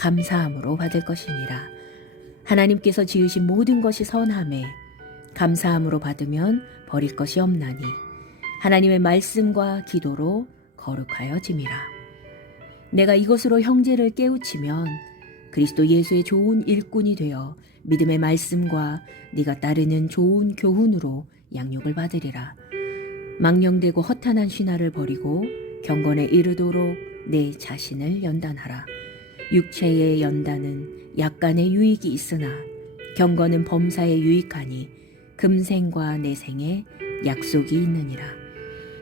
감사함으로 받을 것이니라. 하나님께서 지으신 모든 것이 선함에 감사함으로 받으면 버릴 것이 없나니 하나님의 말씀과 기도로 거룩하여 짐이라. 내가 이것으로 형제를 깨우치면 그리스도 예수의 좋은 일꾼이 되어 믿음의 말씀과 네가 따르는 좋은 교훈으로 양육을 받으리라. 망령되고 허탄한 신화를 버리고 경건에 이르도록 내 자신을 연단하라. 육체의 연단은 약간의 유익이 있으나 경건은 범사에 유익하니 금생과 내생에 약속이 있느니라.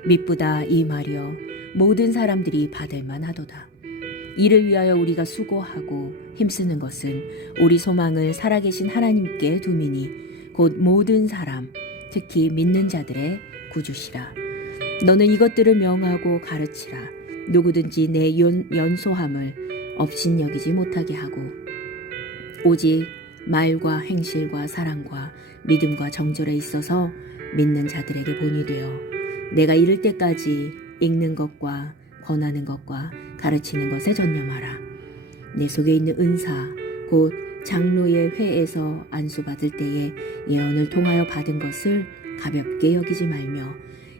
mit보다 이 말이여 모든 사람들이 받을 만하도다. 이를 위하여 우리가 수고하고 힘쓰는 것은 우리 소망을 살아계신 하나님께 두미니 곧 모든 사람 특히 믿는 자들의 구주시라. 너는 이것들을 명하고 가르치라. 누구든지 내 연, 연소함을 업신여기지 못하게 하고 오직 말과 행실과 사랑과 믿음과 정절에 있어서 믿는 자들에게 본이 되어 내가 이를 때까지 읽는 것과 권하는 것과 가르치는 것에 전념하라. 내 속에 있는 은사 곧 장로의 회에서 안수받을 때에 예언을 통하여 받은 것을 가볍게 여기지 말며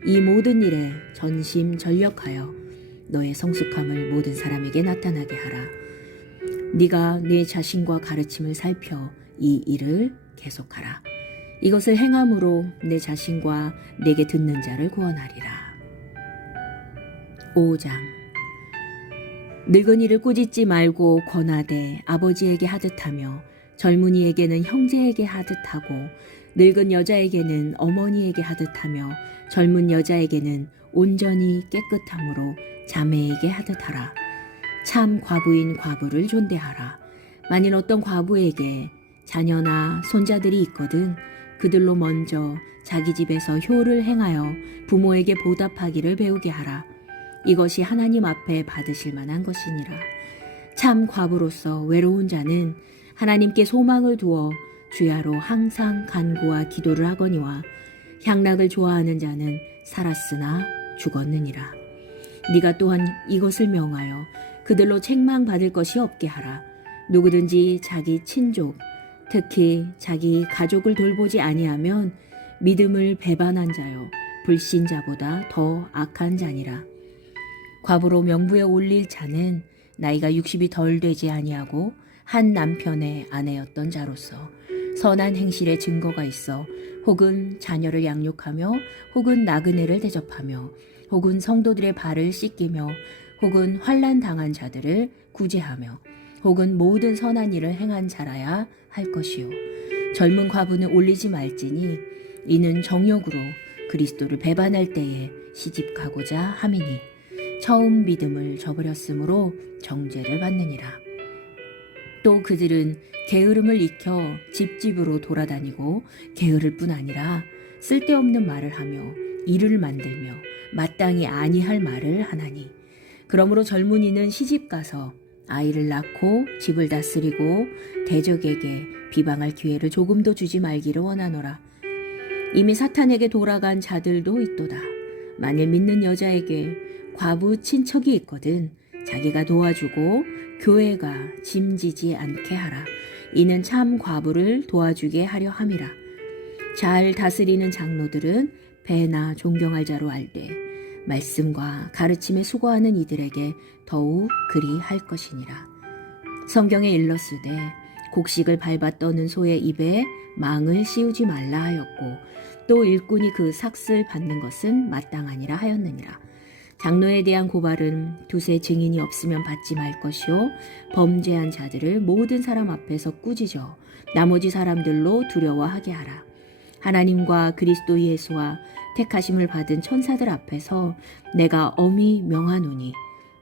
이 모든 일에 전심 전력하여 너의 성숙함을 모든 사람에게 나타나게 하라. 네가 내 자신과 가르침을 살펴 이 일을 계속하라. 이것을 행함으로 내 자신과 내게 듣는 자를 구원하리라. 5장 늙은이를 꾸짖지 말고 권하되 아버지에게 하듯하며 젊은이에게는 형제에게 하듯 하고 늙은 여자에게는 어머니에게 하듯 하며 젊은 여자에게는 온전히 깨끗함으로 자매에게 하듯 하라. 참 과부인 과부를 존대하라. 만일 어떤 과부에게 자녀나 손자들이 있거든 그들로 먼저 자기 집에서 효를 행하여 부모에게 보답하기를 배우게 하라. 이것이 하나님 앞에 받으실 만한 것이니라. 참 과부로서 외로운 자는 하나님께 소망을 두어 주야로 항상 간구와 기도를 하거니와 향락을 좋아하는 자는 살았으나 죽었느니라. 네가 또한 이것을 명하여 그들로 책망받을 것이 없게 하라. 누구든지 자기 친족, 특히 자기 가족을 돌보지 아니하면 믿음을 배반한 자요 불신자보다 더 악한 자니라. 과부로 명부에 올릴 자는 나이가 60이 덜 되지 아니하고 한 남편의 아내였던 자로서 선한 행실의 증거가 있어 혹은 자녀를 양육하며 혹은 나그네를 대접하며 혹은 성도들의 발을 씻기며 혹은 환란 당한 자들을 구제하며 혹은 모든 선한 일을 행한 자라야 할 것이요. 젊은 과부는 올리지 말지니 이는 정욕으로 그리스도를 배반할 때에 시집 가고자 함이니 처음 믿음을 저버렸으므로 정죄를 받느니라 또 그들은 게으름을 익혀 집집으로 돌아다니고 게으를 뿐 아니라 쓸데없는 말을 하며 일을 만들며 마땅히 아니할 말을 하나니 그러므로 젊은이는 시집 가서 아이를 낳고 집을 다스리고 대적에게 비방할 기회를 조금도 주지 말기를 원하노라. 이미 사탄에게 돌아간 자들도 있도다. 만일 믿는 여자에게 과부 친척이 있거든 자기가 도와주고 교회가 짐지지 않게 하라. 이는 참 과부를 도와주게 하려 함이라. 잘 다스리는 장로들은 배나 존경할 자로 알되 말씀과 가르침에 수고하는 이들에게 더욱 그리 할 것이니라. 성경에 일렀으되 곡식을 밟아 떠는 소의 입에 망을 씌우지 말라 하였고 또 일꾼이 그 삭슬 받는 것은 마땅하니라 하였느니라. 장로에 대한 고발은 두세 증인이 없으면 받지 말 것이요 범죄한 자들을 모든 사람 앞에서 꾸짖어 나머지 사람들로 두려워하게 하라. 하나님과 그리스도 예수와 택하심을 받은 천사들 앞에서 내가 엄히 명하노니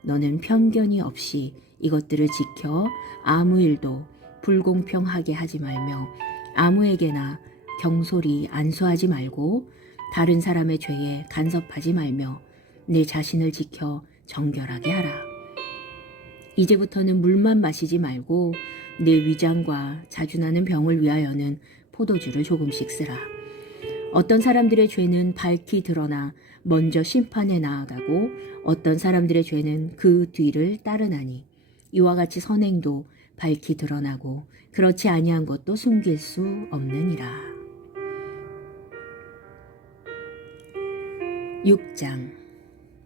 너는 편견이 없이 이것들을 지켜 아무 일도 불공평하게 하지 말며 아무에게나 경솔히 안수하지 말고 다른 사람의 죄에 간섭하지 말며 내 자신을 지켜 정결하게 하라. 이제부터는 물만 마시지 말고 내 위장과 자주 나는 병을 위하여는 포도주를 조금씩 쓰라. 어떤 사람들의 죄는 밝히 드러나 먼저 심판에 나아가고 어떤 사람들의 죄는 그 뒤를 따르나니 이와 같이 선행도 밝히 드러나고 그렇지 아니한 것도 숨길 수 없느니라. 6장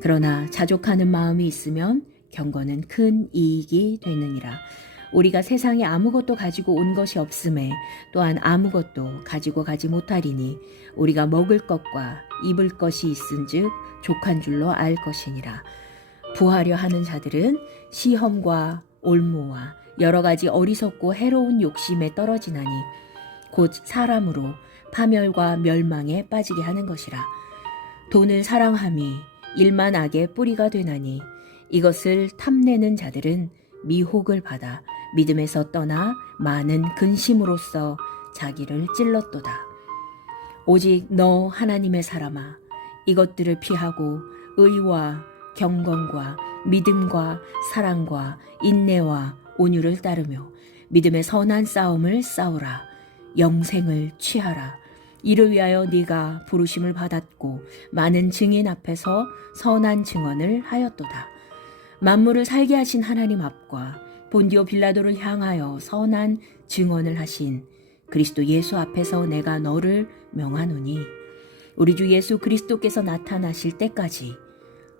그러나 자족하는 마음이 있으면 경건은 큰 이익이 되느니라. 우리가 세상에 아무것도 가지고 온 것이 없음에 또한 아무것도 가지고 가지 못하리니 우리가 먹을 것과 입을 것이 있은즉 족한 줄로 알 것이니라. 부하려 하는 자들은 시험과 올무와 여러 가지 어리석고 해로운 욕심에 떨어지나니 곧 사람으로 파멸과 멸망에 빠지게 하는 것이라. 돈을 사랑함이 일만 악의 뿌리가 되나니 이것을 탐내는 자들은 미혹을 받아 믿음에서 떠나 많은 근심으로써 자기를 찔렀도다. 오직 너 하나님의 사람아 이것들을 피하고 의와 경건과 믿음과 사랑과 인내와 온유를 따르며 믿음의 선한 싸움을 싸우라 영생을 취하라 이를 위하여 네가 부르심을 받았고 많은 증인 앞에서 선한 증언을 하였도다. 만물을 살게 하신 하나님 앞과 본디오 빌라도를 향하여 선한 증언을 하신 그리스도 예수 앞에서 내가 너를 명하노니 우리 주 예수 그리스도께서 나타나실 때까지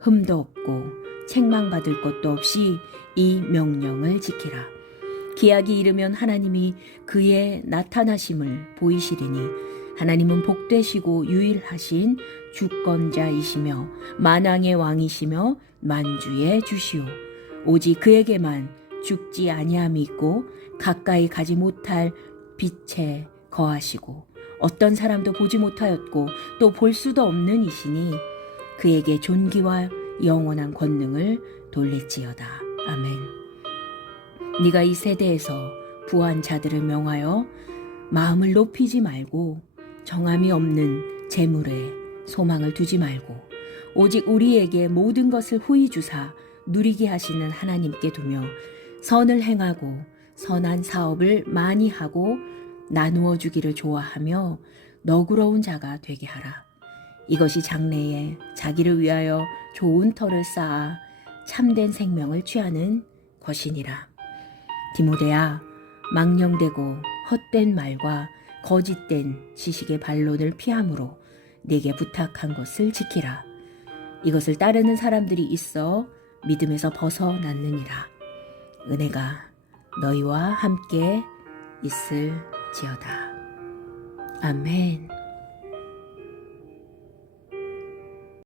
흠도 없고 책망받을 것도 없이 이 명령을 지키라. 기약이 이르면 하나님이 그의 나타나심을 보이시리니 하나님은 복되시고 유일하신 주권자이시며 만왕의 왕이시며 만주의 주시오. 오직 그에게만 죽지 아니함이 있고 가까이 가지 못할 빛에 거하시고 어떤 사람도 보지 못하였고 또 볼 수도 없는 이시니 그에게 존귀와 영원한 권능을 돌릴지어다. 아멘. 네가 이 세대에서 부한 자들을 명하여 마음을 높이지 말고 정함이 없는 재물에 소망을 두지 말고 오직 우리에게 모든 것을 후히 주사 누리게 하시는 하나님께 두며 선을 행하고 선한 사업을 많이 하고 나누어 주기를 좋아하며 너그러운 자가 되게 하라. 이것이 장래에 자기를 위하여 좋은 터를 쌓아 참된 생명을 취하는 것이니라. 디모데야, 망령되고 헛된 말과 거짓된 지식의 반론을 피함으로 내게 부탁한 것을 지키라. 이것을 따르는 사람들이 있어 믿음에서 벗어났느니라. 은혜가 너희와 함께 있을지어다. 아멘.